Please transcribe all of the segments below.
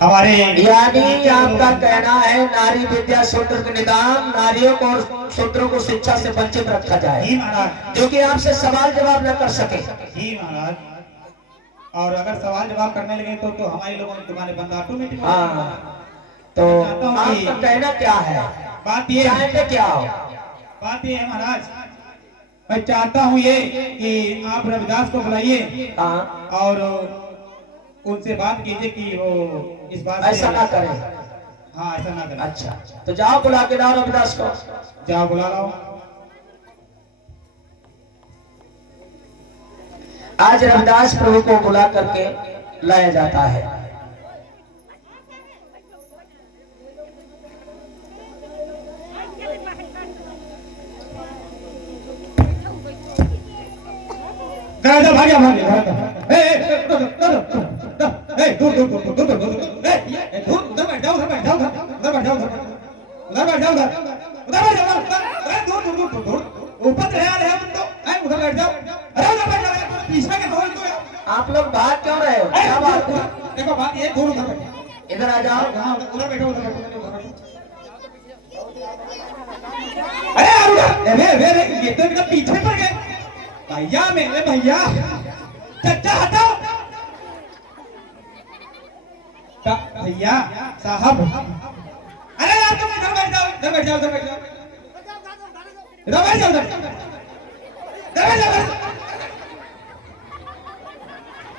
हमारे यानी आपका कहना है नारी विद्या शूद्र के निदान, नारियों को और शूद्रों को शिक्षा से वंचित रखा जाए। जी महाराज। जो कि आपसे सवाल जवाब न कर सके। जी महाराज। और अगर सवाल जवाब करने लगे तो हमारे लोगों की दुकानें बंद ऑटोमेटिक। हाँ, तो आपका कहना क्या है? बात ये चाहते क्या हो? बात ये है महाराज, मैं चाहता हूँ ये कि आप रविदास को बुलाइए। हाँ, और उनसे बात कीजिए कि वो इस बात से ऐसा ना करें। हाँ, ऐसा ना करें। अच्छा, तो जाओ बुला के लाओ रविदास को। जाओ बुला लाओ। आज रविदास प्रभु को बुला करके लाया जाता है। भाग्या दूर दूर दूर दूर दूर दूर उधर बैठ जाओ, उधर बैठ जाओ, उधर बैठ जाओ, उधर बैठ जाओ, उधर बैठ जाओ, दूर दूर दूर दूर ऊपर रहे आ रहे तुम तो उधर बैठ जाओ। अरे उधर बैठ जाओ, पीछे के दो तो आप लोग भाग क्यों रहे हो? क्या बात है? देखो बात ये, दूर उधर बैठो, इधर आ जाओ। उधर बैठो, उधर बैठो। अरे ये तो एकदम पीछे पड़ गए भैया, मेरे भैया। चचा हटाओ भैया साहब। अरे यार तुम इधर बैठ जाओ, इधर बैठ जाओ, इधर बैठ जाओ, इधर बैठ जाओ, इधर बैठ जाओ।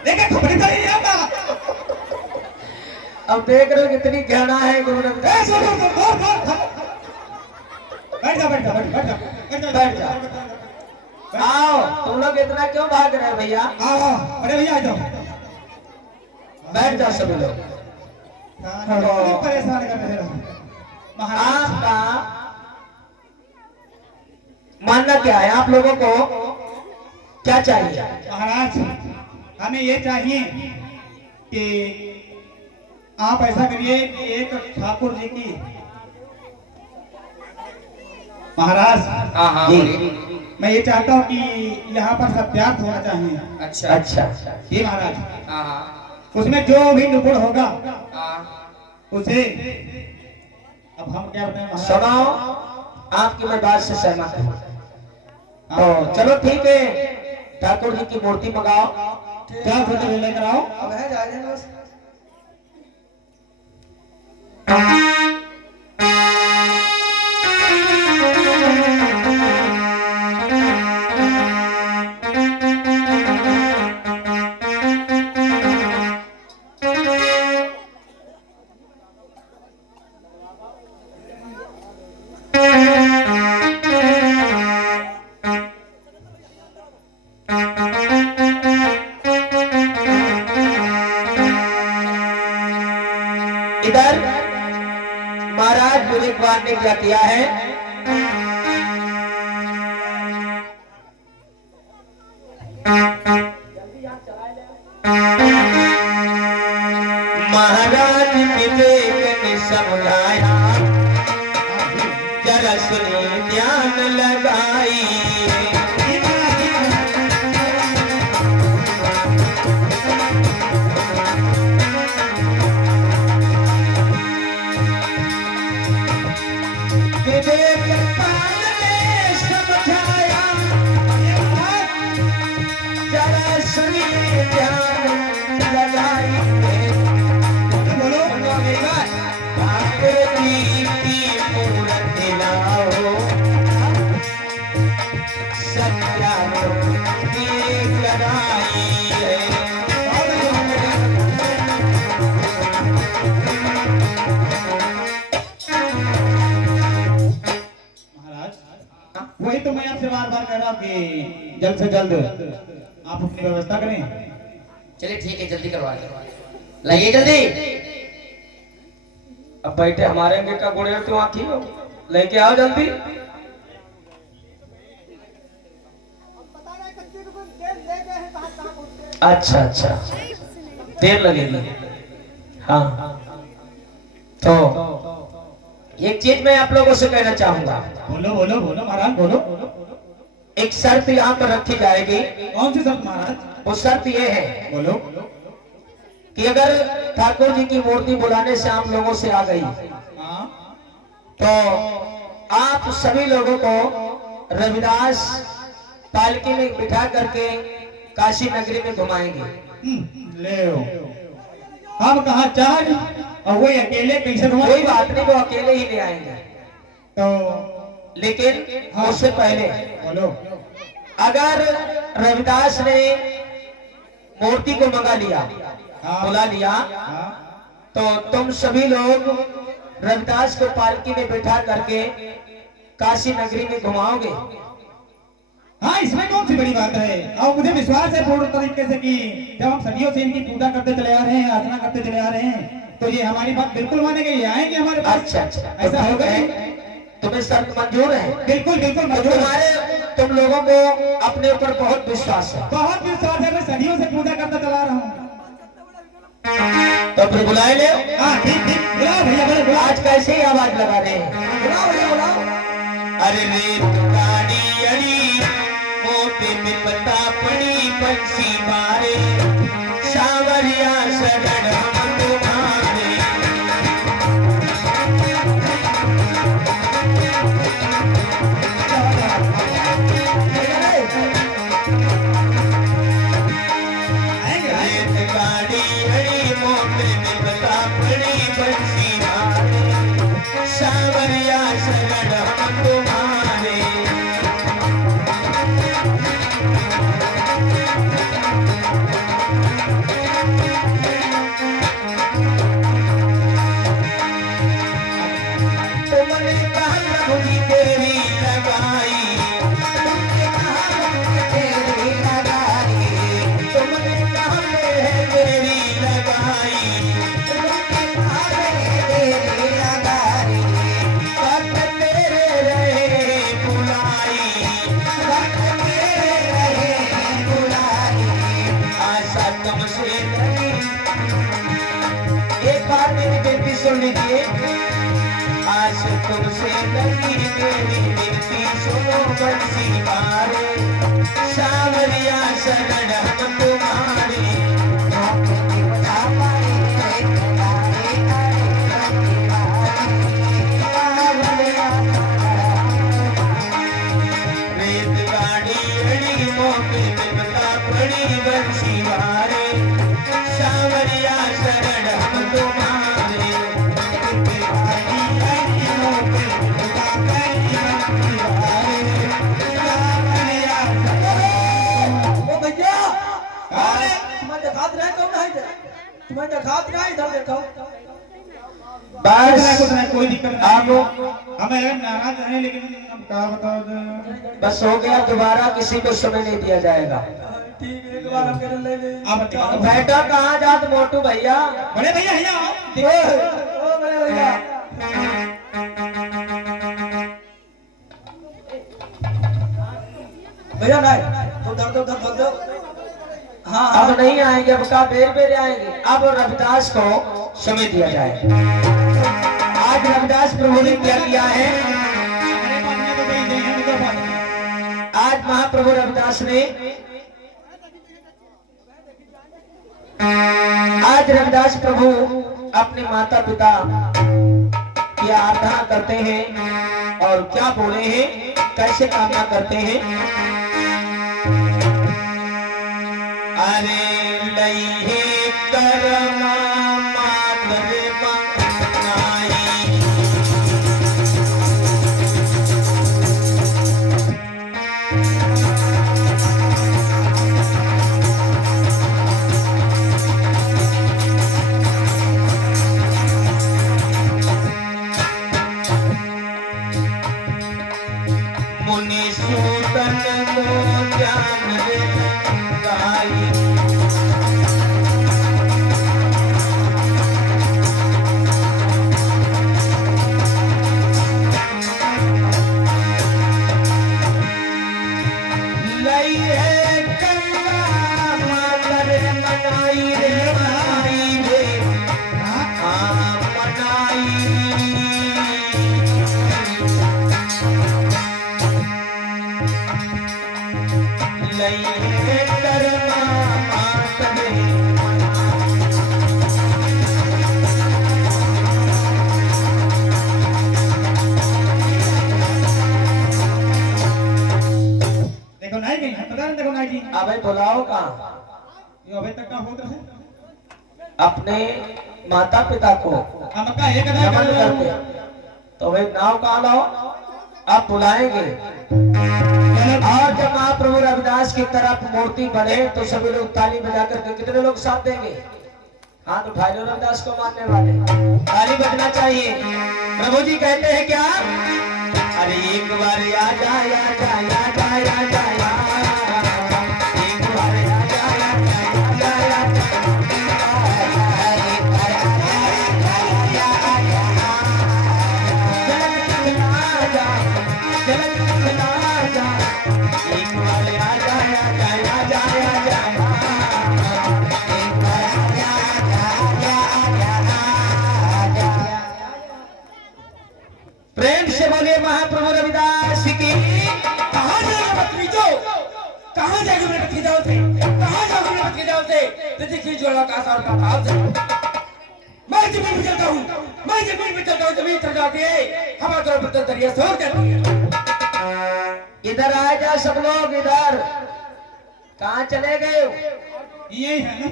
देखे खबरी तो नहीं है मां। अब देख रहे हो कितनी गहना है गुरु रविदास। बैठ जाओ, बैठ जाओ, बैठ जाओ, बैठ जाओ। आओ, तुम लोग इतना क्यों भाग रहे हो भैया? आओ, अरे भैया आ जाओ, बैठ जाओ सभी लोग। परेशान कर रहे हो आपका मानना क्या है? आप लोगों को क्या चाहिए? महाराज? हमें ये चाहिए कि आप ऐसा करिए कि एक ठाकुर जी की महाराज। हाँ, मैं ये चाहता हूँ कि यहाँ पर सत्यार्थ होना चाहिए। अच्छा अच्छा। जी महाराज। हाँ, उसमें जो भी निपुण होगा हाँ। उसे, अब हम क्या बताएं महाराज? सुनो, आपकी मैं बात से सहमत हूँ। तो चलो ठीक है, ठाकुर जी की मूर्ति मंगाओ। क्या फोटो लेकर आओ। अब है जाने बस। इधर महाराज मुझे एक बार ने क्या किया है? महाराज विवेक ने समझाया, जरा सुनिए ध्यान लगाई। वही तो मैं आपसे बार बार कह रहा हूँ कि जल्द से जल्द आप अपनी व्यवस्था करें। चलिए ठीक है, जल्दी करवा लाइए जल्दी। अब बैठे हमारे अंगे का गुण है, तो आखी हो लेके आओ जल्दी। अच्छा अच्छा, देर लगेगी। हाँ, तो एक चीज मैं आप लोगों से कहना चाहूंगा। बोलो बोलो बोलो महाराज, बोलो। एक शर्त यहाँ पर रखी जाएगी। कौन सी शर्त महाराज? वो शर्त ये है बोलो कि अगर ठाकुर जी की मूर्ति बुलाने से आप लोगों से आ गई हाँ तो आप सभी लोगों को रविदास पालकी में बिठा करके काशी नगरी में घुमाएंगे। ले हम कहा चाह और वही अकेले कैसे घुमा? कोई बात नहीं, वो अकेले ही ले आएंगे। तो लेकिन हाँ। उससे पहले बोलो। अगर रविदास ने मूर्ति को मंगा लिया, हाँ। बुला लिया, हाँ तो तुम सभी लोग रविदास को पालकी में बिठा करके काशी नगरी में घुमाओगे। हाँ, इसमें कौन सी बड़ी बात है। और मुझे विश्वास है पूर्ण तरीके से कि जब हम सदियों से इनकी पूजा करते चले आ रहे हैं, आराधना करते चले आ रहे हैं, तो ये हमारी बात बिल्कुल मानेंगे, ये आएंगे हमारे पास। अच्छा अच्छा, ऐसा होगा ही। तुम्हें शर्त मंजूर है? बिल्कुल बिल्कुल तो मंजूर है। तुम लोगों को अपने ऊपर बहुत विश्वास है। बहुत विश्वास है, मैं सदियों से पूजा करता चला रहा हूँ। तो फिर बुलाए ले। हाँ ठीक ठीक, बुलाओ भैया, बुलाओ। आज कैसे ही आवाज लगा रहे हैं? बुलाओ भैया, बुलाओ। अरे रे गाड़ी अड़ी मोते में पता पड़ी पंछी मारे सावरिया सगड़ हम तुम्हारे। रेत गाड़ी अड़ी मोते में पता पड़ी पंछी मारे सावरिया सगड़ हम तुम्हारे। तुमने कहा मुझी तेरी लगाई, तुमने कहा मुझी तेरी लगाई, तुमने कहा है तेरी लगाई, तुमने कहा है तेरी लगाई, बात तेरे रहे बुलाई, बात तेरे रहे बुलाई, आशा तुमसे नहीं। एक बार मेरी बेटी सुन लीजिए। आज तुमसे लगी मेरी मिलती सुनो बंसी मारे सावरिया शरण हम तुम्हारे। रेत गाड़ी अड़ी मौके में बता पड़ी बंसी मारे सावरिया शरण हम तुम्हारे। बस कुछ नहीं, कोई दिक्कत नहीं। आप हमें लगा नाराज है, लेकिन अब क्या बताओ जो- बस हो गया, दोबारा किसी को समय नहीं दिया जाएगा। आप बताओ। बैठा कहाँ जात मोटू भैया? बड़े भैया यहाँ आओ। भैया नहीं तो दर्द दर्द दर्द। हाँ अब नहीं आएंगे, अब का बेर बेर आएंगे। अब रविदास को समय दिया जाए। आज रविदास प्रभु ने क्या किया है? मेरे पास में तो कोई नहीं है, मेरे पास। आज महाप्रभु रविदास ने आज रविदास प्रभु अपने माता पिता की आराधना करते हैं और क्या बोले हैं, कैसे कामना करते हैं। अरे लइहे करमा माधव मंगाई, मुनि सूतन को ज्ञान दे गाई। बुलाओ कहाँ? ये अबे तक का होत रहे अपने माता पिता को हम का एक अदा नमन कर करते, तो भाई नाव कहाँ लाओ? आप बुलाएंगे। और जब महाप्रभु रविदास की तरफ मूर्ति बढ़े तो सभी लोग ताली बजा करके, कितने लोग साथ देंगे? हाथ उठा लो रविदास को मानने वाले, ताली बजना चाहिए। प्रभु जी कहते हैं क्या? अरे एक बार आ जा, आ जा, आ जा, आ जा, आ जा, एक बार आ जा, आ जा, आ जा, आ जा, प्रेम से बोलिए महाप्रभु रविदास की। कहाँ जाओगे भतीजो? कहाँ जाओगे मेरे भतीजाओं से? कहाँ जाओगे मेरे भतीजाओं से? तो देखिए जोड़ा का सार का भाव से मैं जमीन पे चलता हूँ, मैं जमीन पे चलता हूँ, जमीन चल जाती है, हवा तो बदल दरिया से हो जाती है। इधर आ जा सब लोग, इधर कहाँ चले गए? यही है ना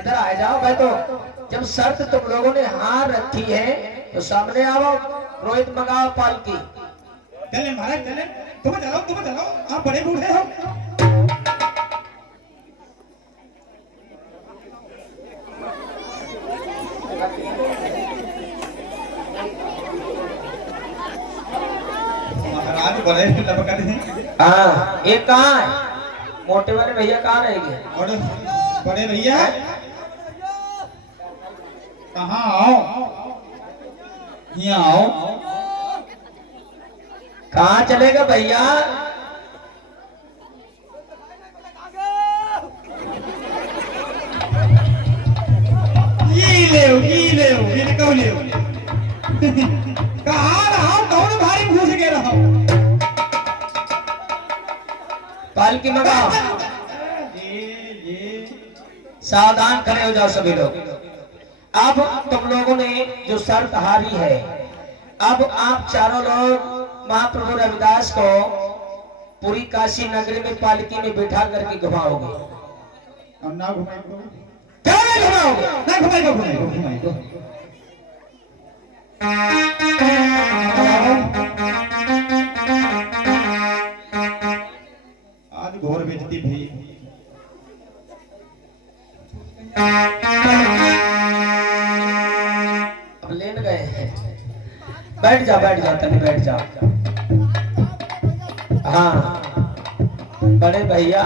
इधर आ जाओ भाई। तो जब शर्त तुम लोगों ने हार रखी है तो सामने आओ, रोहित मंगाओ पालकी। चले महाराज चले, तुम चलो आप बड़े बूढ़े हो। महाराज बड़े लपकते हैं। हाँ, ये कहाँ है? मोटे वाले भैया कहाँ रहेंगे? और बड़े भैया कहाँ आओ, यहाँ आओ। कहाँ चलेगा भैया? ये कौन ले कहाँ रहा कौन भारी घुस के रहा पालकी मंगाओ। सावधान खड़े हो जाओ सभी लोग। अब तुम लोगों ने जो शर्त हारी है, अब आप चारों लोग महाप्रभु रविदास को पूरी काशी नगरी में पालकी में बिठा करके घुमाओगे। और ना घुमाएगा क्या नहीं घुमाओगे? ना घुमाएगा आज घोर बेइज्जती भी। अब लेन गए हैं। बैठ जाओ तभी बैठ जाओ। हाँ बड़े भैया,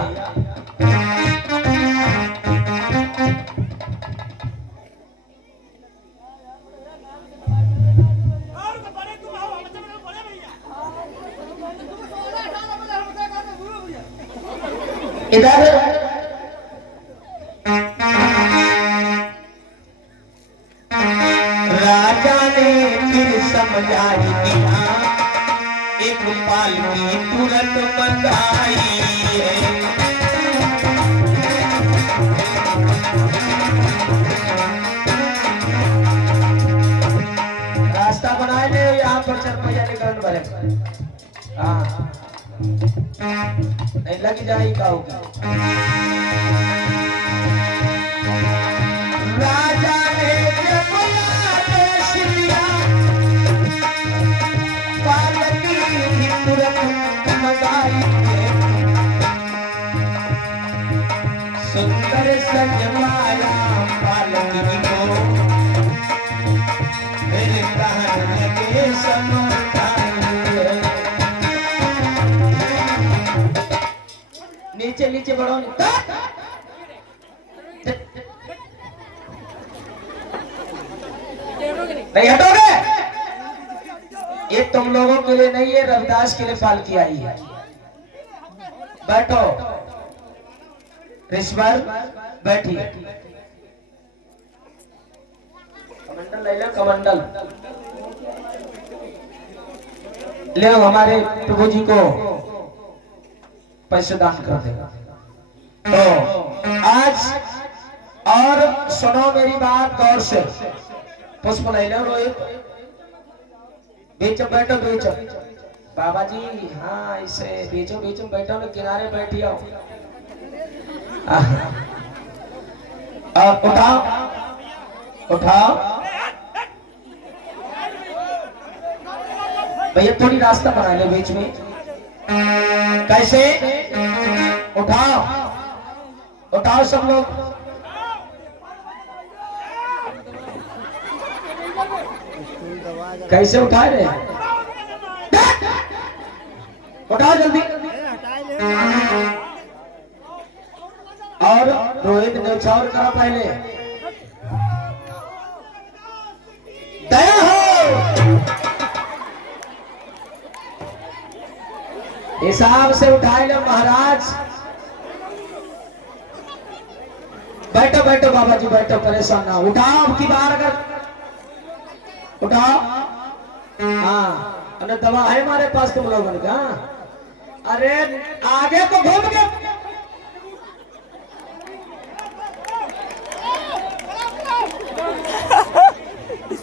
इधर राजा ने फिर समझाई दिया, एक पालकी तुरंत मंगाई है। रास्ता बनाए ले, यहाँ पर चल पैया निकल भरे। हाँ नहीं लगी जाए का होगी। राजा ने जब आदेश दिया, पालकी भी तुरंत मंगाई है। सुंदर सजवाया पालकी को, फिर कहने लगे समझाई है। नीचे नीचे बढ़ो, नहीं हटोगे? ये तुम लोगों के लिए नहीं है, रविदास के लिए पालकी आई है। बैठो ऋषवर, बैठिए। कमंडल ले लो, कमंडल ले लो। हमारे प्रभु जी को पैसे दान कर देगा। तो आज और सुनो मेरी बात गौर से। पुष्प ले लो रोहित, बीच बैठो बीच। बाबा जी हाँ इसे बीचों बीचों बैठो ना, किनारे बैठी आओ। अब उठाओ उठाओ भैया, थोड़ी रास्ता बना ले बीच में। कैसे? उठाओ उठाओ सब लोग। कैसे उठा रहे? उठाओ जल्दी। और रोहित न्यौछावर करा पहले। दया हो, हिसाब से उठाए लो महाराज। बैठो बैठो बाबा जी बैठो, परेशान ना। उठाओ अब की बार अगर उठाओ। हाँ, अरे दवा है हमारे पास तुम लोगों का। अरे आगे को घूम के,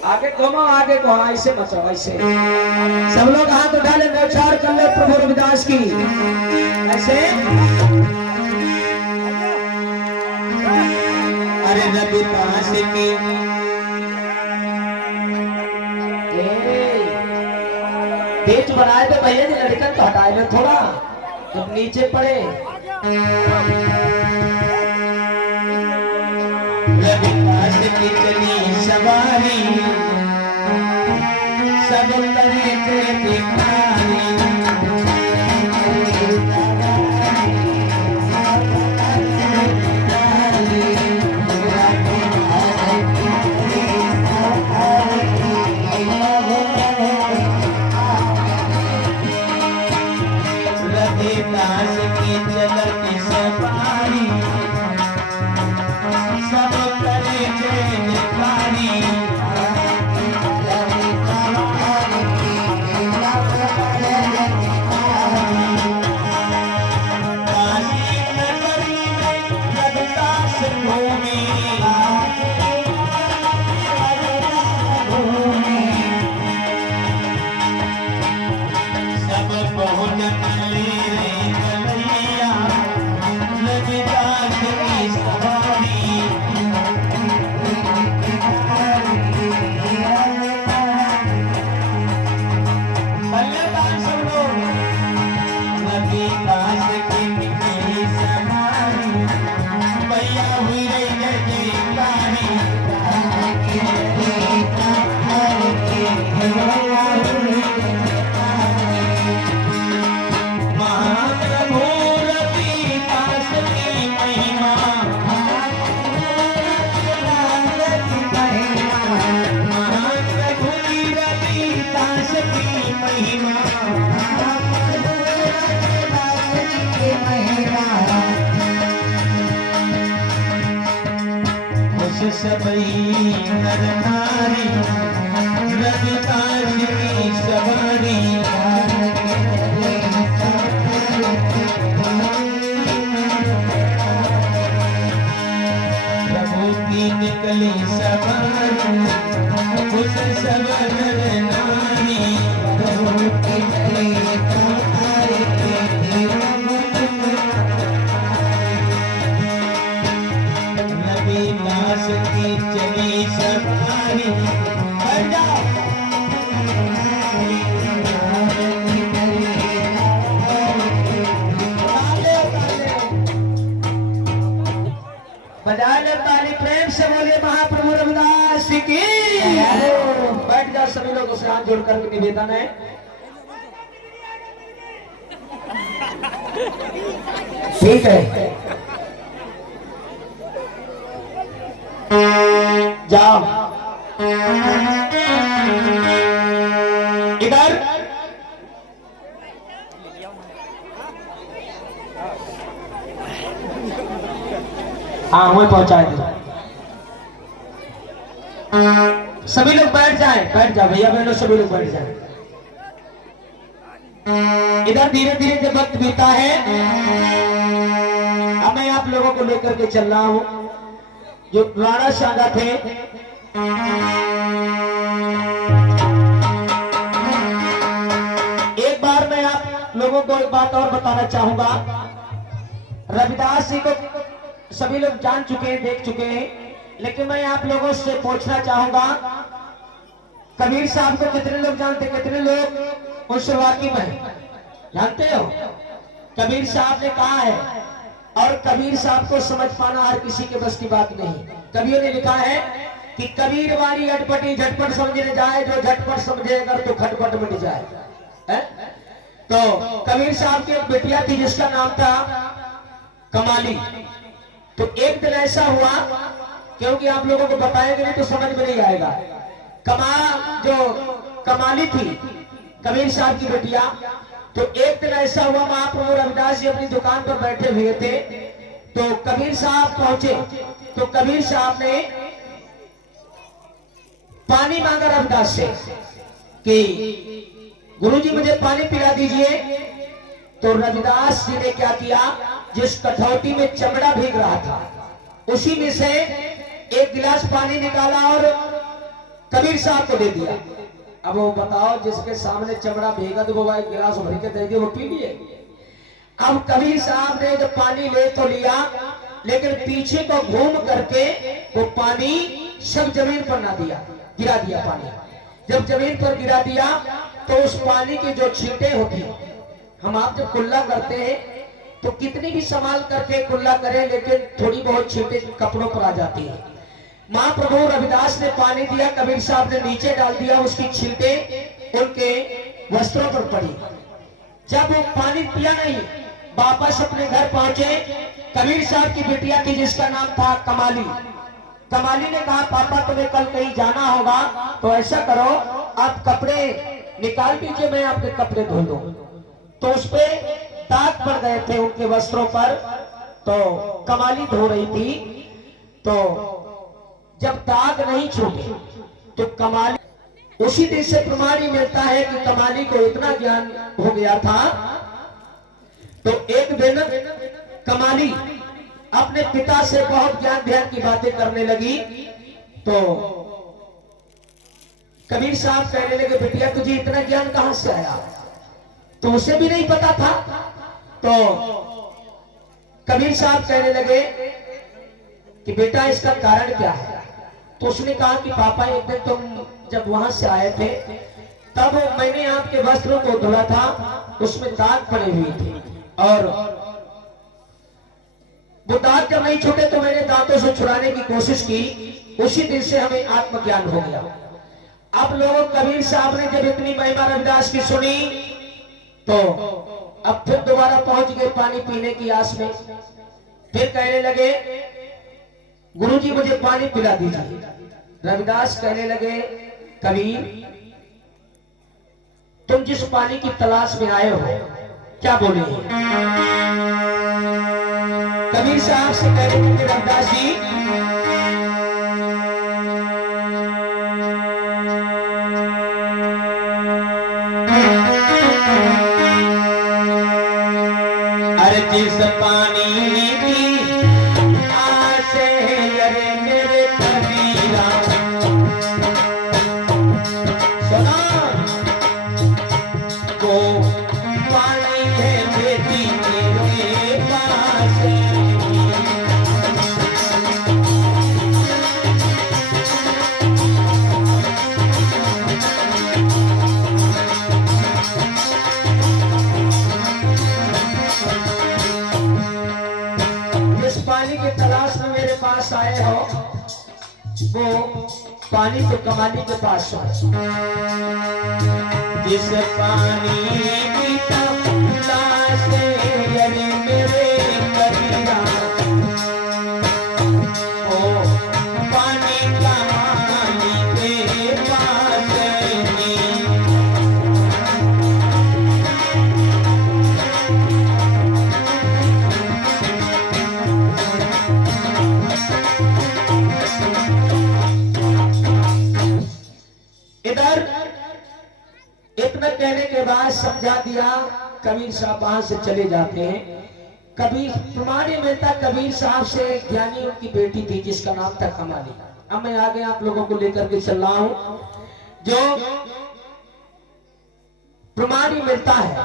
आगे घूमो आगे को। हाँ ऐसे बचाओ, ऐसे सब लोग हाथ उठा ले, न्यौछावर कर ले प्रभु रविदास की। ऐसे अरे रविदास की पेट बनाए थे भैया जी, लड़कन तो हटाए लो थोड़ा, जब नीचे पड़े। रविदास की चली सवारी, सब करे थे भिखारी। रविदास की चलती सवारी, सब करे थे भिखारी। सबई नर नारी, रविदास की सवारी। प्रभु की निकली सवारी, उस सब नर नारी। प्रभु की निकली सवारी, रविदास की चली सवारी। बढ़ जाओ। बजा ले ताली, प्रेम से बोले महाप्रभु रविदास की। बैठ जाओ सभी लोग, उसे हाथ जोड़ करके निवेदन है। ठीक है, जाओ इधर। हाँ वहीं पहुंचाए थे। सभी लोग बैठ जाएं, बैठ जाओ भैया बहनों, सभी लोग बैठ जाएं। इधर धीरे धीरे जब वक्त बीता है, अब मैं आप लोगों को लेकर के चल रहा हूं। जो राणा शांगा थे, एक बार मैं आप लोगों को एक बात और बताना चाहूंगा। रविदास जी को सभी लोग जान चुके हैं, देख चुके हैं, लेकिन मैं आप लोगों से पूछना चाहूंगा, कबीर साहब को कितने लोग जानते, कितने लोग उससे वाकिफ हैं? जानते हो? कबीर साहब ने कहा है, और कबीर साहब को समझ पाना हर किसी के बस की बात नहीं। कवियों ने लिखा है कि कबीर वारी अटपटी झटपट समझने जाए, जो झटपट समझे अगर तो खटपट मिट जाए। है? तो कबीर साहब की एक बेटिया थी जिसका नाम था कमाली। तो एक दिन ऐसा हुआ, क्योंकि आप लोगों को बताएंगे नहीं तो समझ में नहीं आएगा। जो कमाली थी कबीर साहब की बेटिया, तो एक दिन ऐसा हुआ, महाप्रभु रविदास जी अपनी दुकान पर बैठे हुए थे, तो कबीर साहब पहुंचे। तो कबीर साहब ने पानी मांगा रविदास से कि गुरुजी मुझे पानी पिला दीजिए। तो रविदास जी ने क्या किया, जिस कठौती में चमड़ा भीग रहा था उसी में से एक गिलास पानी निकाला और कबीर साहब को दे दिया। अब वो बताओ, जिसके सामने चमड़ा भीगा तो वो एक गिलास भर के दे दिया, वो पी लिए। अब कबीर साहब ने जब पानी ले तो लिया, लेकिन पीछे को घूम करके वो पानी सब जमीन पर ना दिया, गिरा दिया पानी। जब जमीन पर गिरा दिया तो उस पानी की जो छींटे होती, हम आप जब कुल्ला करते हैं तो कितनी भी संभाल करके कुल्ला करें, लेकिन थोड़ी बहुत छींटे कपड़ों पर आ जाती है। महाप्रभु रविदास ने पानी दिया, कबीर साहब ने नीचे डाल दिया, उसकी छींटे उनके वस्त्रों पर पड़ी। जब वो पानी पिया नहीं, वापस अपने घर पहुंचे, कबीर साहब की बिटिया थी जिसका नाम था कमाली। कमाली ने कहा, पापा तुम्हें कल कहीं जाना होगा, तो ऐसा करो आप कपड़े निकाल दीजिए, मैं आपके कपड़े धो दूं। तो उस पे दाग पड़ गए थे उनके वस्त्रों पर, तो कमाली धो रही थी। तो जब दाग नहीं छूटे तो कमाली, उसी दिन से प्रमाण ही मिलता है कि कमाली को इतना ज्ञान हो गया था। तो एक दिन कमाली अपने पिता से बहुत ज्ञान ध्यान की बातें करने लगी। तो कबीर साहब कहने लगे, बेटिया तुझे इतना ज्ञान कहां से आया? तो उसे भी नहीं पता था। तो कबीर साहब कहने लगे कि बेटा इसका कारण क्या है? तो उसने कहा कि पापा एक दिन तुम जब वहां से आए थे तब मैंने आपके वस्त्रों को धोया था, उसमें दाग पड़े हुए थे, और वो दाग जब नहीं छूटे तो मैंने दांतों से छुड़ाने की कोशिश की। उसी दिन से हमें आत्मज्ञान हो गया। अब लोग कबीर साहब ने जब इतनी महिमा रविदास की सुनी तो अब फिर दोबारा पहुंच गए पानी पीने की आस में। फिर कहने लगे, गुरुजी मुझे पानी पिला दीजिए। रविदास कहने लगे, कबीर तुम जिस पानी की तलाश में आए हो, क्या बोले? कबीर साहब से कहने लगे, रविदास जी अरे जिस पानी की आस है, अरे मेरे कबीरा सुना, वो पानी है बेटी मेरे पास। पानी की तलाश में मेरे पास आए हो, वो पानी तो कमाली के पास है। जिस पानी की तलाश है, अरे मेरे कबीरा, ओ पानी कमाली के पास है। इधर इतना कहने के बाद समझा दिया, कबीर साहब वहां से चले जाते हैं। कबीर प्रमाण मिलता, कबीर साहब से ज्ञानी उनकी बेटी थी जिसका नाम था कमाली। अब मैं आगे आप लोगों को लेकर के चल रहा हूं, जो प्रमाण मिलता है।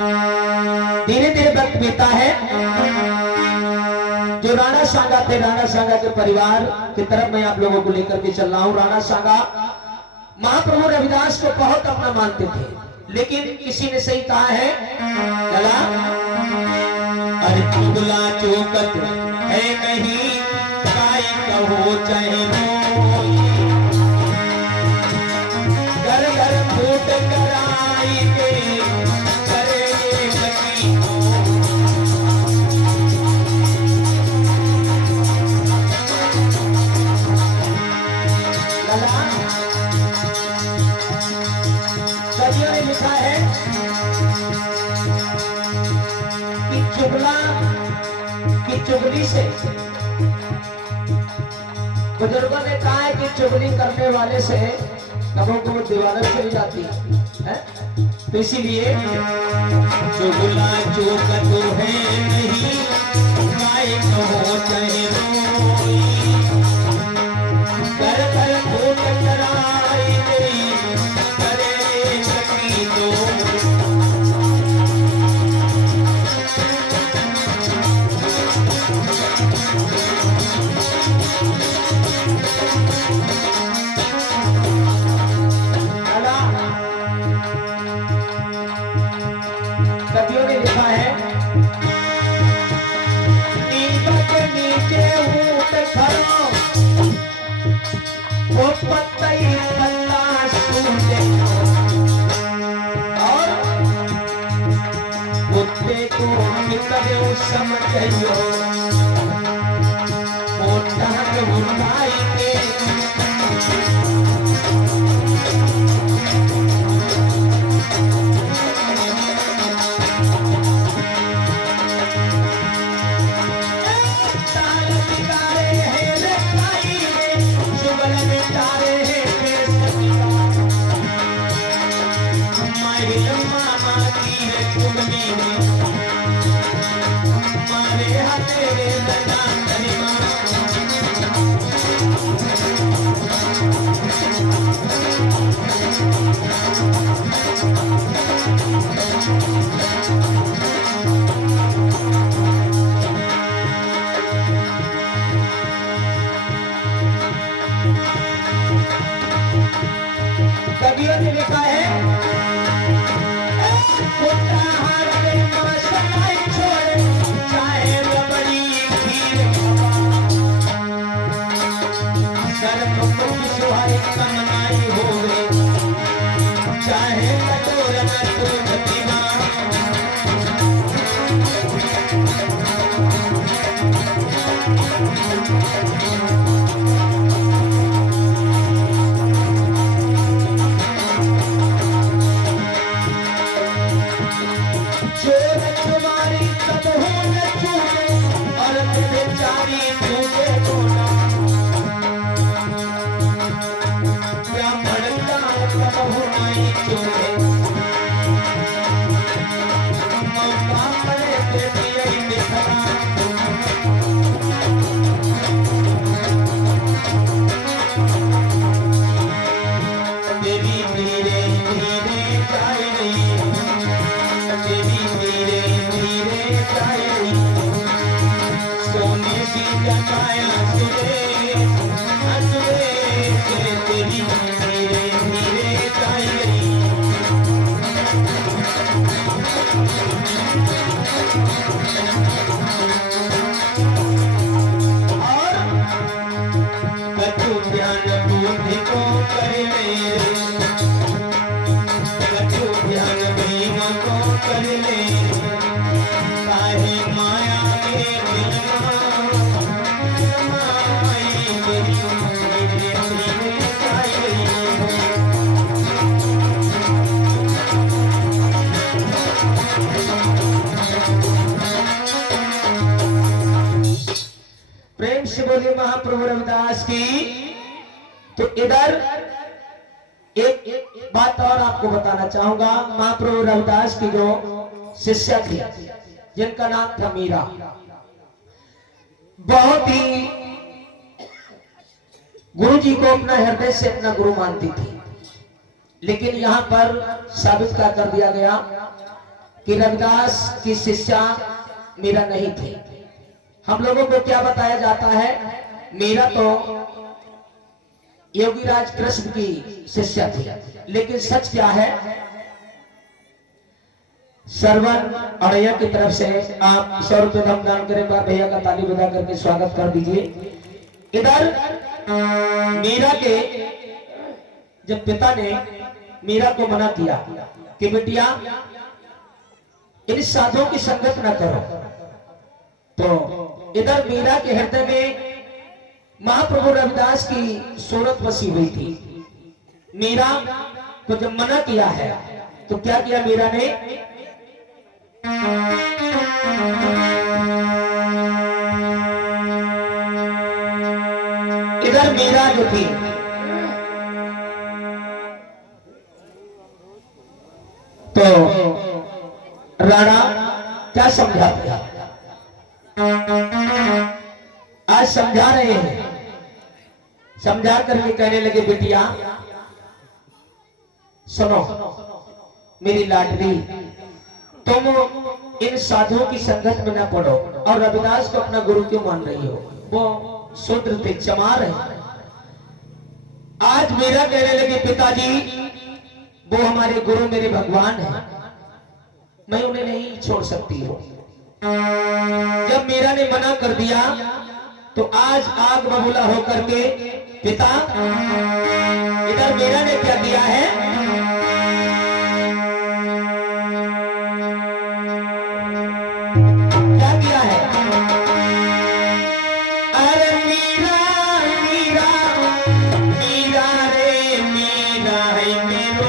धीरे धीरे वक्त बीता है। जो राणा सांगा थे, राणा सांगा के परिवार की तरफ मैं आप लोगों को लेकर के चल रहा हूं। राणा सांगा महाप्रभु रविदास को बहुत अपना मानते थे, लेकिन किसी ने सही कहा है, चला अरे चुगला चौकत है नहीं, काय कहो चाहे रोई, घर घर फूट कराई के करे गति को। कवियों ने लिखा है कि चुगला की चुगली से, बुजुर्गों ने कहा है कि चुगली करने वाले से कबों को दीवार चली जाती है। तो इसीलिए चुगला चौकत है नहीं, काय कहो चाहे रोई, कर कर फूट कराई गई करे गति को। कवियों ने लिखा है, नींबा के नीचे ऊंट खड़ो, वो पत्तई पत्ता सूंघे, और कुत्ते को मित्र समझियो, वो टांग उठाई के कवियों ने लिखा है, चाहे रबड़ी खीर सुहाई कमनाई हो गए, चाहे कटोरन दूध पीना, प्रेम से बोलिए महाप्रभु रविदास की। तो इधर एक बात और आपको बताना चाहूंगा। महाप्रभु रविदास की जो शिष्या थी जिनका नाम था मीरा, बहुत ही गुरु जी को अपना हृदय से अपना गुरु मानती थी, लेकिन यहां पर साबित क्या कर दिया गया कि रविदास की शिष्या मीरा नहीं थी। हम लोगों को क्या बताया जाता है, मीरा तो योगीराज कृष्ण की शिष्या थी, लेकिन सच क्या है। सरवन अड़ैया की तरफ से आप 100 रुपये दान करें, बार भैया का ताली बजा करके स्वागत कर दीजिए। इधर मीरा के जब पिता ने मीरा को मना किया कि बेटिया इन साधुओं की संगत न करो, तो इधर मीरा के हृदय में महाप्रभु रविदास की सूरत बसी हुई थी। मीरा को जब मना किया है तो क्या किया मीरा ने, इधर मीरा जो थी तो राणा क्या समझाते हैं, आज समझा रहे हैं, समझा करके कहने लगे बेटिया सुनो मेरी लाडली, तुम इन साधुओं की संगत में ना पड़ो और रविदास को अपना गुरु क्यों मान रही हो, वो शूद्र थे, चमार है। आज मेरा कहने लगे पिताजी वो हमारे गुरु मेरे भगवान है, मैं उन्हें नहीं छोड़ सकती हूँ। जब मीरा ने मना कर दिया तो आज आग बबूला होकर के पिता, इधर मीरा ने क्या किया है, क्या किया है, अरे मीरा मीरा मीरा रे मीरा है मेरो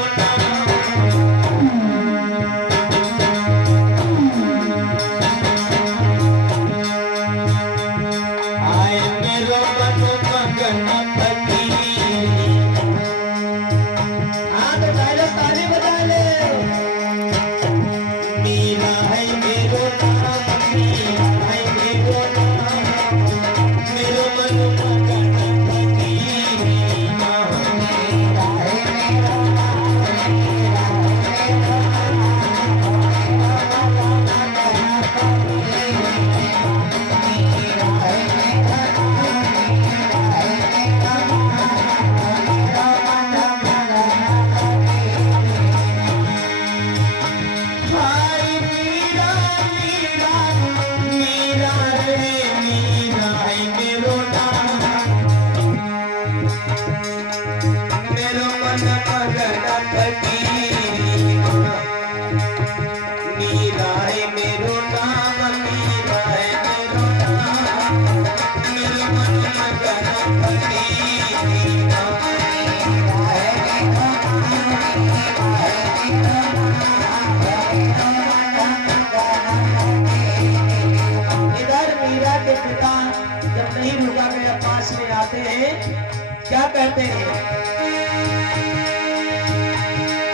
क्या कहते हैं,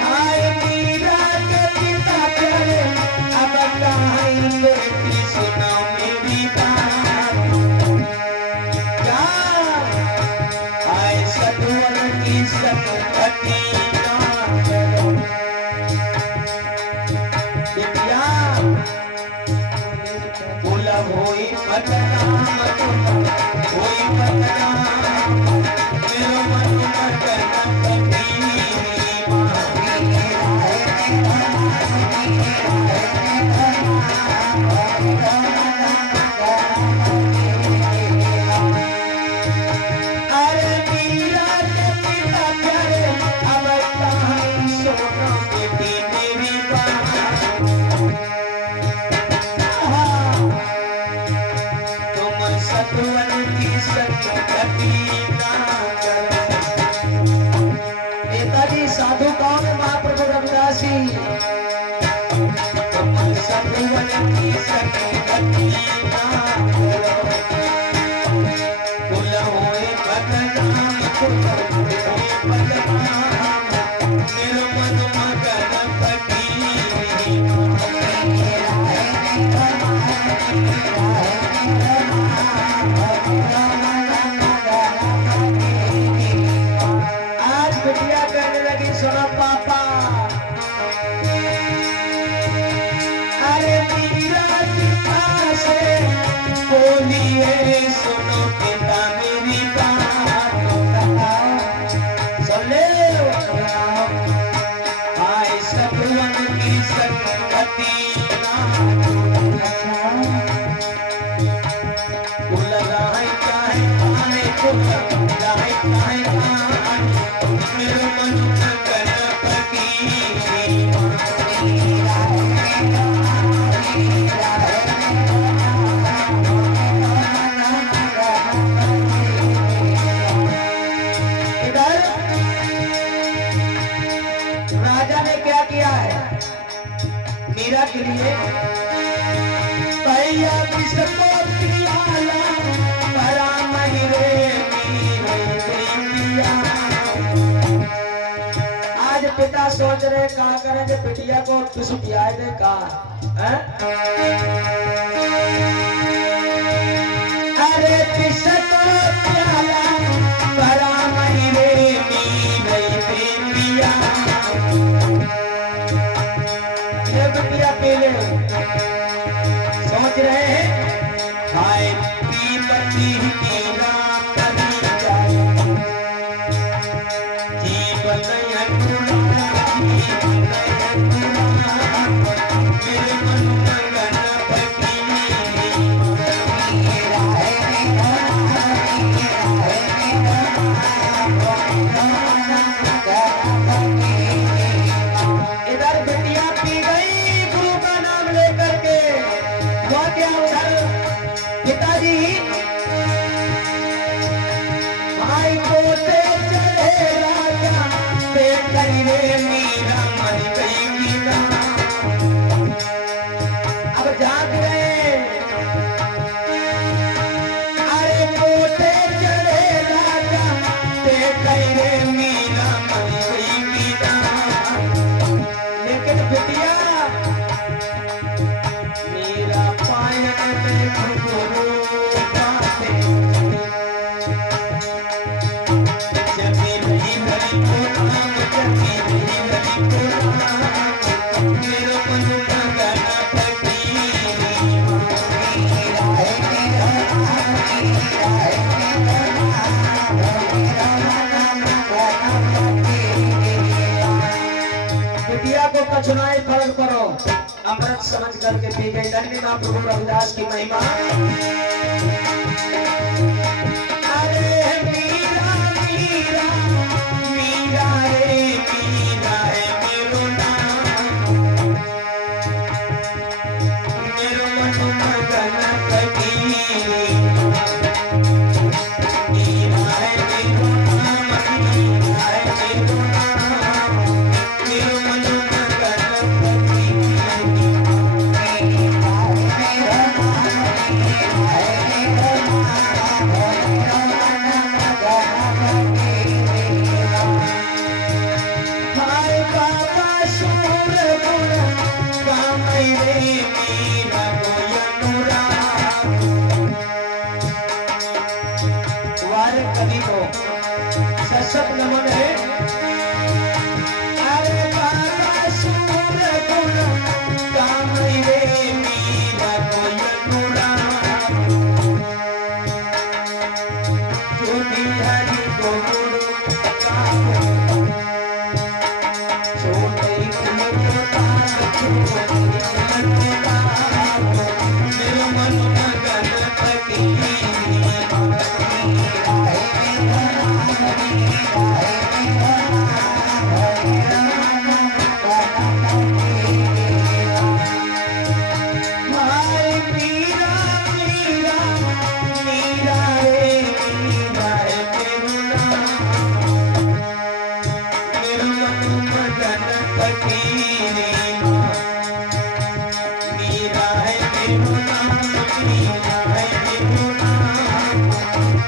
हाय मीरा के पिता प्यारे, अब कहीं बेटी सुनो मेरी बात, क्या हाय सतुवन की संगति ना करो, बिटिया बोला होई बदनाम होई बदनाम, मेरो मन अरे मीरा के पिता प्यारे, अब कहीं सोना बेटी मेरी बात, तुम सतुवन की संगति ना करो। नेताजी साधु कौन है, महाप्रभु रविदास जी, तुम सतुवन की संगति ना करो, कुल होए बदनाम, कुल होए बदनाम, निर्मल मगन फकीर राजा ने क्या किया है मीरा के लिए भैया किसको पियाला भरा महिरे मीरा आज पिता सोच रहे क्या करेंगे बिटिया को किस पियाए दे का अरे किसको पियाला भरा महिरे मीरा बिटिया पी ले सोच रहे हैं हाय पति की राम कभी जाए जीवन अधूरा मेरे मन में गणपति इधर बिटिया पी गई गुरु का नाम लेकर के वो क्या उधर पिताजी भाई पोते चले राजा बेकरी रे मीरा मर गई मीरा अब जाग रहे अरे पोते चले राजा बेकरी रे मीरा मर गई मीरा लेकिन बिटिया मेरा पायन में घुंघरू बाटे जबी रही भरी को नाम जबी रही भरी को नाम मेरे मन में गणपति बिटिया को कछुनाई फर्क करो अमृत समझ करके पी गई धन्य मां प्रभु रविदास की महिमा अरे मीरा मीरा मीरा रे मीरा है मेरो नाम मेरो मन में गणपति मीरा है मेरो नाम मीरा है मेरो नाम मेरो मन में गणपति हाय बाबा सूर गुण कामई रे मीरा कोय अनुराग वारे कवि को सशक्त नमन है अरे बाबा सूर गुण कामई रे मीरा कोय अनुराग जोगी हरि को गुरु कामो मेरे मन में गणपति भाई मीरा मीरा मीरा रे मीरा है मेरो नाम मेरे मन में गणपति मीरा है मेरो नाम मीरा है मेरो नाम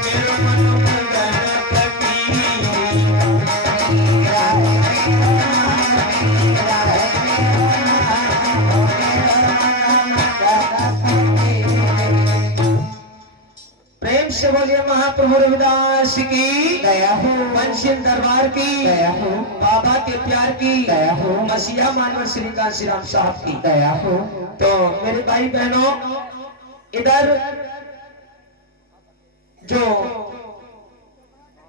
मेरे मन में गणपति प्रेम से बोलिए महाप्रभु रविदास की दया हो पंचशील दरबार की दया हो बाबा के प्यार की दया हो मसीहा मानव श्री कांशी राम साहब की दया हो तो मेरे भाई बहनों इधर जो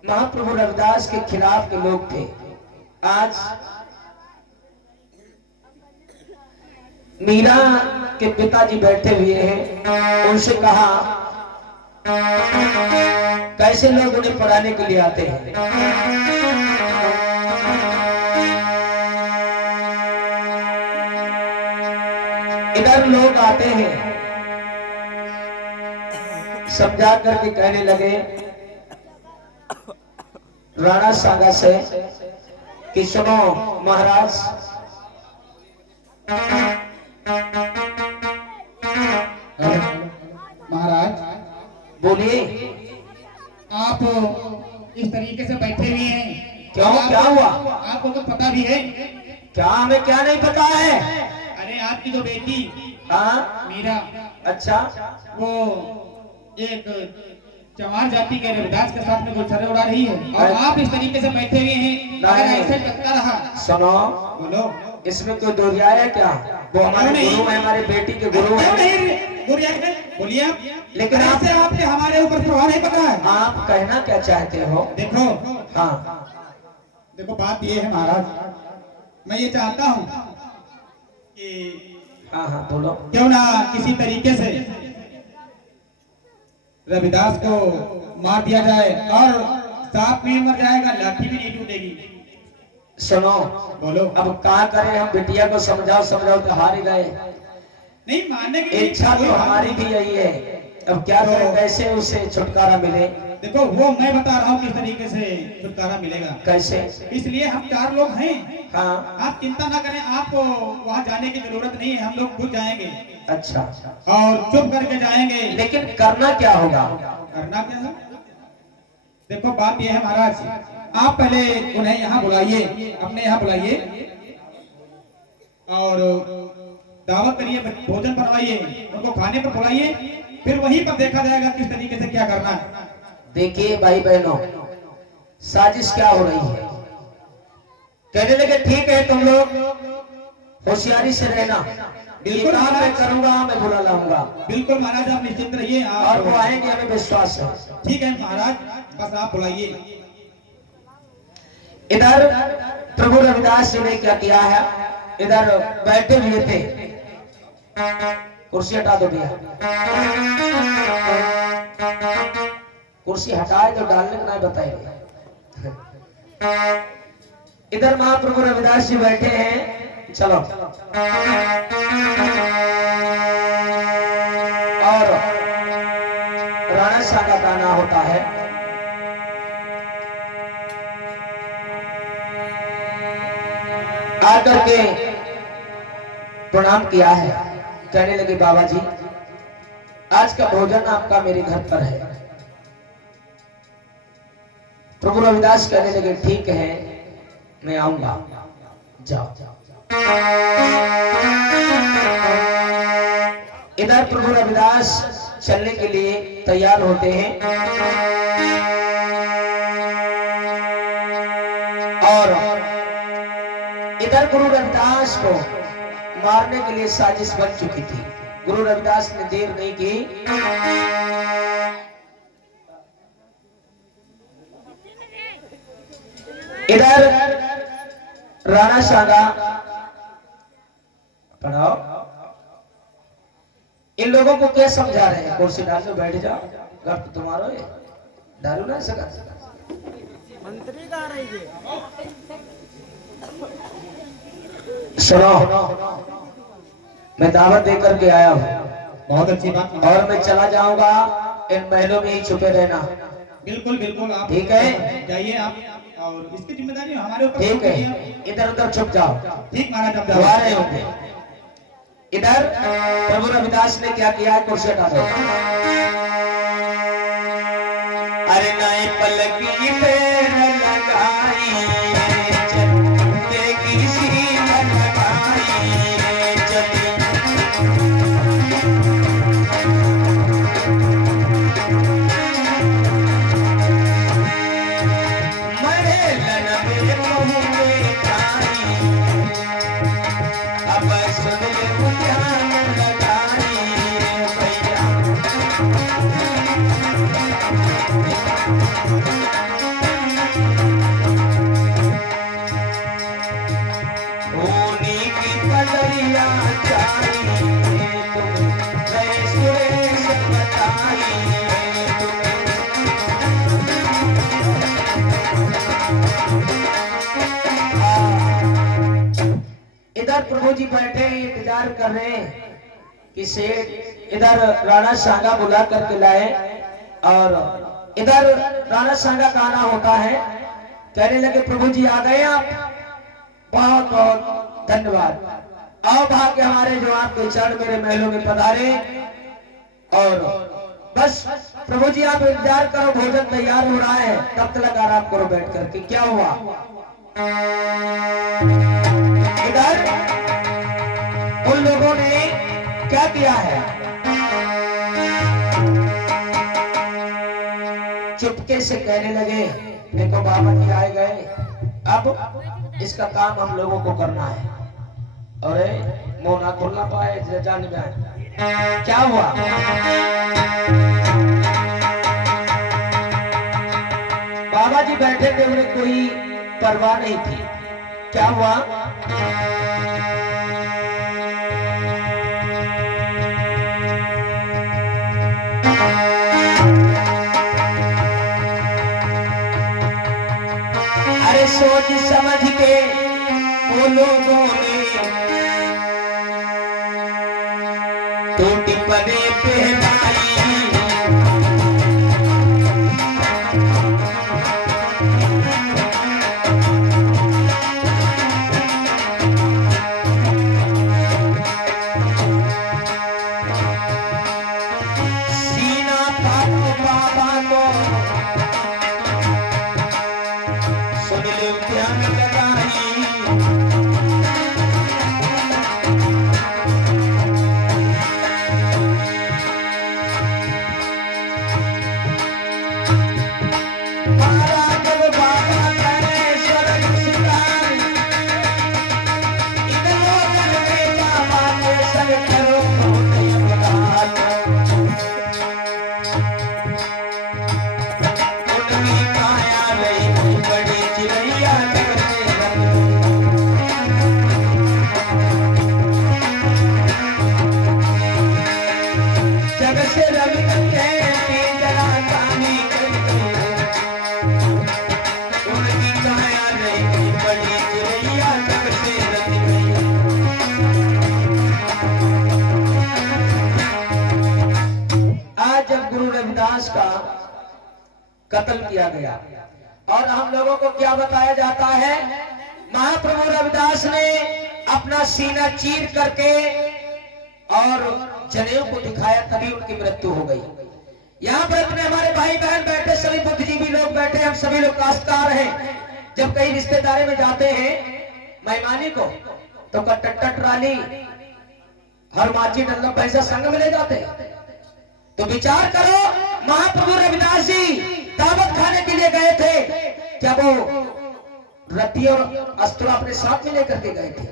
महाप्रभु रविदास के खिलाफ के लोग थे आज मीरा के पिताजी बैठे हुए हैं उनसे कहा कैसे लोग उन्हें पढ़ाने के लिए आते हैं। इधर लोग आते हैं, समझा करके कहने लगे राणा सांगा से कि सुनो महाराज, महाराज बोलिए। आप इस तरीके से बैठे हुए हैं, क्यों, क्या हुआ? आपको तो पता भी है। क्या हमें क्या नहीं पता है? अरे आपकी जो बेटी हाँ, मीरा, अच्छा, वो एक चमार जाति के रविदास के साथ में गुलछर्रे उड़ा रही है और आप इस तरीके से बैठे हुए हैं। अगर ऐसे चलता रहा, सुनो, बोलो, इसमें कोई दोहराया है क्या? वो हमारे गुरु है, हमारे बेटी के गुरु है। बोलिए आप। लेकिन आपसे आपके हमारे ऊपर प्रभाव नहीं पड़ रहा है। आप कहना क्या चाहते हो? देखो, हाँ, देखो बात ये है महाराज, मैं ये चाहता हूँ कि हाँ हाँ बोलो। क्यों ना किसी तरीके से रविदास को मार दिया जाए और सांप भी मर जाएगा, लाठी भी नहीं टूटेगी। सुनो, बोलो। अब क्या करें हम? बिटिया को समझाओ समझाओ तो हार ही गए। नहीं मानने की इच्छा तो हमारी भी यही है, अब क्या करें, कैसे उसे छुटकारा मिले? देखो वो मैं बता रहा हूँ किस तरीके से छुटकारा मिलेगा। कैसे? इसलिए हम 4 लोग हैं। हाँ, आप चिंता ना करें, आपको वहाँ जाने की जरूरत नहीं है, हम लोग खुद जाएंगे अच्छा, और चुप करके जाएंगे। लेकिन करना क्या होगा? करना क्या है? देखो बात यह है महाराज, आप पहले उन्हें यहाँ बुलाइए, अपने यहाँ बुलाइए और दावत करिए, भोजन बनवाइए, उनको खाने पर बुलाइए, फिर वहीं पर देखा जाएगा किस तरीके से क्या करना है। देखिए भाई बहनों, साजिश क्या हो रही है? कहने लगे ठीक है, तुम लोग होशियारी से रहना, बिल्कुल काम मैं करूंगा, मैं बुला लाऊंगा। बिल्कुल महाराज, आप निश्चिंत रहिए, और वो आएंगे, हमें विश्वास है। ठीक है महाराज, बस आप बुलाइए। इधर प्रभु रविदास जी ने क्या किया है, इधर बैठे हुए थे, कुर्सी हटा दो भैया, कुर्सी हटाए तो डालने को नहीं बताएंगे। इधर महाप्रभु रविदास जी बैठे हैं, चलो, और राणा शाह का गाना होता है। आकर के प्रणाम किया है, कहने लगे बाबा जी, आज का भोजन आपका मेरे घर पर है। प्रभु रविदास कहने लगे ठीक है, मैं आऊंगा, जाओ। इधर प्रभु रविदास चलने के लिए तैयार होते हैं और इधर गुरु रविदास को मारने के लिए साजिश बन चुकी थी। गुरु रविदास ने देर नहीं की, इधर राणा सांगा, पढ़ाओ, इन लोगों को क्या समझा रहे हैं? कुर्सी डालो, बैठ जाओ, घर तो तुम्हारा है, डालो ना सका। मंत्री कहाँ रही है? सुनो, मैं दावत देकर के आया हूँ, बहुत अच्छी बात, और मैं चला जाऊंगा, इन महलों में ही छुपे रहना। बिल्कुल बिल्कुल, आप ठीक है, जाइए आप, और इसकी जिम्मेदारी हमारे ऊपर। ठीक है, इधर उधर छुप जाओ। ठीक महाराज, अब आ रहे होंगे। इधर प्रभु रविदास ने क्या किया, कुर्सी हटा दो। अरे नए पलकी पे लगाई, चलते किसी लगाई, मरे लनबे कहूँ में खाई, अब सुन ले ध्यान लगाई भैया। होनी की पदरिया चाहिए तुम, जय सुरेश बताई तुम्हें। प्रभु जी बैठे इंतजार कर रहे हैं कि सेठ इधर राणा सांगा बुला करके लाए, और इधर राणा सांगा का आना होता है। कहने लगे प्रभु जी आ गए आप, बहुत बहुत धन्यवाद। आओ भाग्य हमारे जो आपके चरण मेरे महलों में पधारे। और बस प्रभु जी आप इंतजार करो, भोजन तैयार हो रहा है, तब तक आराम करो बैठ करके। क्या हुआ इधर उन लोगों ने क्या किया है, चुपके से कहने लगे देखो बाबा जी आए गए, अब इसका काम हम लोगों को करना है। अरे मुंह ना खोलना पाए जान में। क्या हुआ बाबा जी बैठे थे, उन्हें कोई परवाह नहीं थी। क्या हुआ अरे सोच समझ के वो लोगों ने टूटी पने पहनाई, सीना फाड़ो बाबा को सुन ले ध्यान लगाई। का कत्ल किया गया, और हम लोगों को क्या बताया जाता है, महाप्रभु रविदास ने अपना सीना चीर करके और जनेऊ को दिखाया, तभी उनकी मृत्यु हो गई। यहाँ पर अपने हमारे भाई बहन बैठे, सभी बुद्धिजीवी लोग बैठे, हम सभी लोग काश्तकार हैं। जब कई रिश्तेदारी में जाते हैं मेहमानी को, तो कट्टा ट्राली हर माची डल्ला पैसा संग में ले जाते हैं। तो विचार करो, महाप्रभु रविदास जी दावत खाने के लिए गए थे, क्या वो रत्ती और अस्त्र अपने साथ में लेकर के गए थे?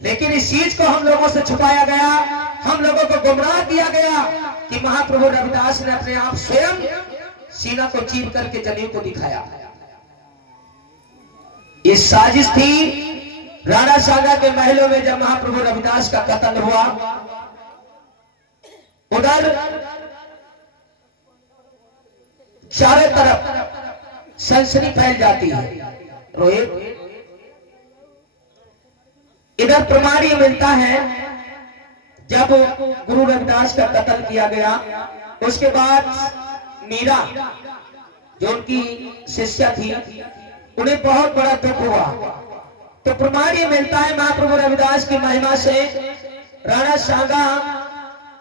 लेकिन इस चीज को हम लोगों से छुपाया गया, हम लोगों को गुमराह किया गया कि महाप्रभु रविदास ने अपने आप स्वयं सीना को चीर करके जनेऊ को दिखाया। ये साजिश थी राणा सांगा के महलों में। जब महाप्रभु रविदास का कत्ल हुआ, उधर चारों तरफ सनसनी फैल जाती है। रोहित, इधर प्रमाण ये मिलता है, जब गुरु रविदास का कत्ल किया गया, उसके बाद मीरा जो उनकी शिष्या थी, उन्हें बहुत बड़ा दुख हुआ। तो प्रमाण ये मिलता है महाप्रभु रविदास की महिमा से राणा सांगा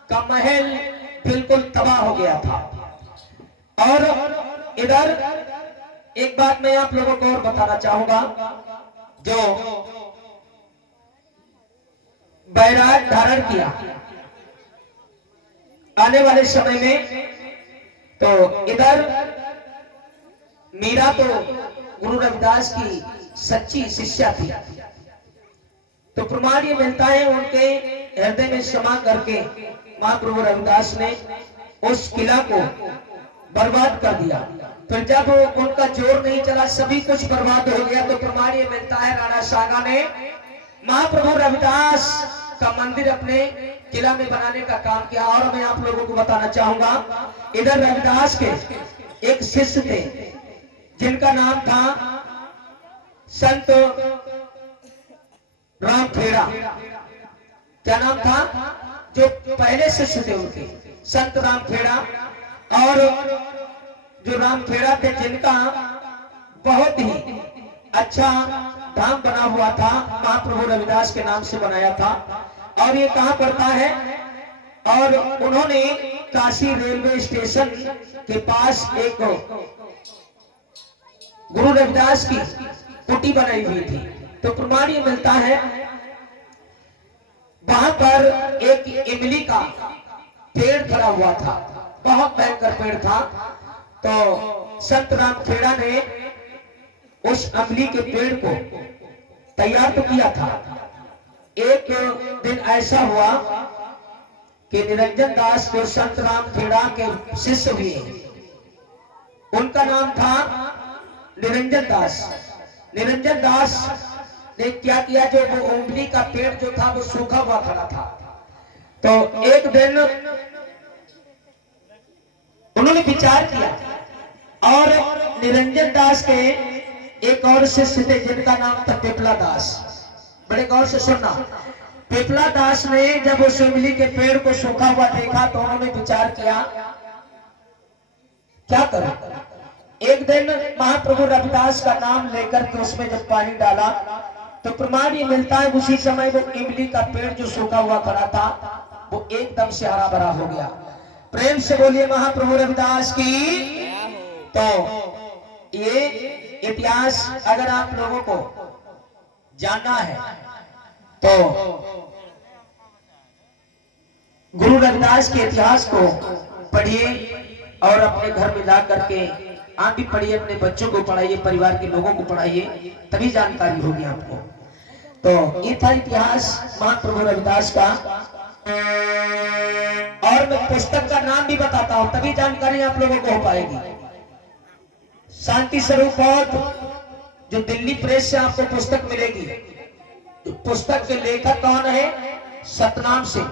का महल बिल्कुल तबाह हो गया था। और इधर एक बात मैं आप लोगों को और बताना चाहूंगा, जो बैराग धारण किया आने वाले समय में, तो इधर मीरा तो गुरु रविदास की सच्ची शिष्या थी। तो प्रमाण ये मिलता है, उनके हृदय में समा करके महाप्रभु रविदास ने उस किला को बर्बाद कर दिया। फिर जब उनका जोर नहीं चला, सभी कुछ बर्बाद हो गया, तो प्रमाण ये मिलता है राणा सांगा ने महाप्रभु रविदास का मंदिर अपने किला में बनाने का काम किया। और मैं आप लोगों को बताना चाहूंगा, इधर रविदास के एक शिष्य थे जिनका नाम था संत रामखेड़ा, क्या नाम था, जो पहले से छुटे उनके संत रामखेड़ा। और जो रामखेड़ा थे जिनका बहुत ही अच्छा धाम बना हुआ था, महाप्रभु रविदास के नाम से बनाया था। और ये कहाँ पड़ता है, और उन्होंने काशी रेलवे स्टेशन के पास एक गुरु रविदास की कुटी बनाई हुई थी। तो प्रमाण ये मिलता है, वहां पर एक इमली का पेड़ खड़ा हुआ था, बहुत भयंकर पेड़ था। तो संत रामखेड़ा ने उस इमली के पेड़ को तैयार तो किया था। एक दिन ऐसा हुआ कि निरंजन दास जो संत रामखेड़ा के शिष्य हुए, उनका नाम था निरंजन दास। निरंजन दास ने क्या किया, जो वो इमली का पेड़ जो था वो सूखा हुआ खड़ा था। तो एक दिन उन्होंने विचार किया, और निरंजन दास के एक और शिष्य थे जिनका नाम था पिपला दास। बड़े गौर से सुनना, पिपला दास ने जब उस इमली के पेड़ को सूखा हुआ देखा तो उन्होंने विचार किया क्या करें। एक दिन महाप्रभु रविदास का नाम लेकर के उसमें जब पानी डाला तो प्रमाण ये मिलता है, उसी समय वो इमली का पेड़ जो सूखा हुआ खड़ा था वो एकदम से हरा भरा हो गया। प्रेम से बोलिए महाप्रभु रविदास की। तो ये इतिहास अगर आप लोगों को जानना है तो गुरु रविदास के इतिहास को पढ़िए और अपने घर में जा करके आप भी पढ़िए, अपने बच्चों को पढ़ाइए, परिवार के लोगों को पढ़ाइए, तभी जानकारी होगी आपको। तो ये था इतिहास महाप्रभु रविदास का। और मैं पुस्तक का नाम भी बताता हूं, तभी जानकारी आप लोगों को हो पाएगी। शांति स्वरूप जो दिल्ली प्रेस से आपको पुस्तक मिलेगी, तो पुस्तक के लेखक कौन है, सतनाम सिंह।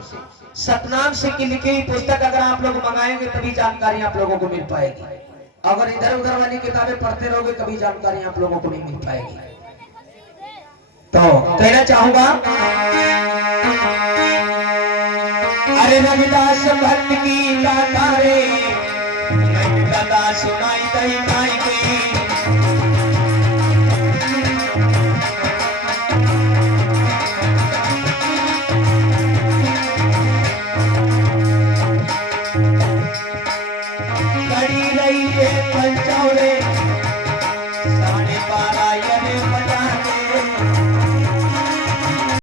सतनाम सिंह की लिखी हुई पुस्तक अगर आप लोग मंगाएंगे तभी जानकारी आप लोगों को मिल पाएगी। अगर इधर उधर वाली किताबें पढ़ते रहोगे कभी जानकारी आप लोगों को नहीं मिल पाएगी। तो कहना चाहूंगा, अरे रविदास भक्त की गाथा रे, गाथा सुनाई दई माई की। कड़ी रही है पंचौरे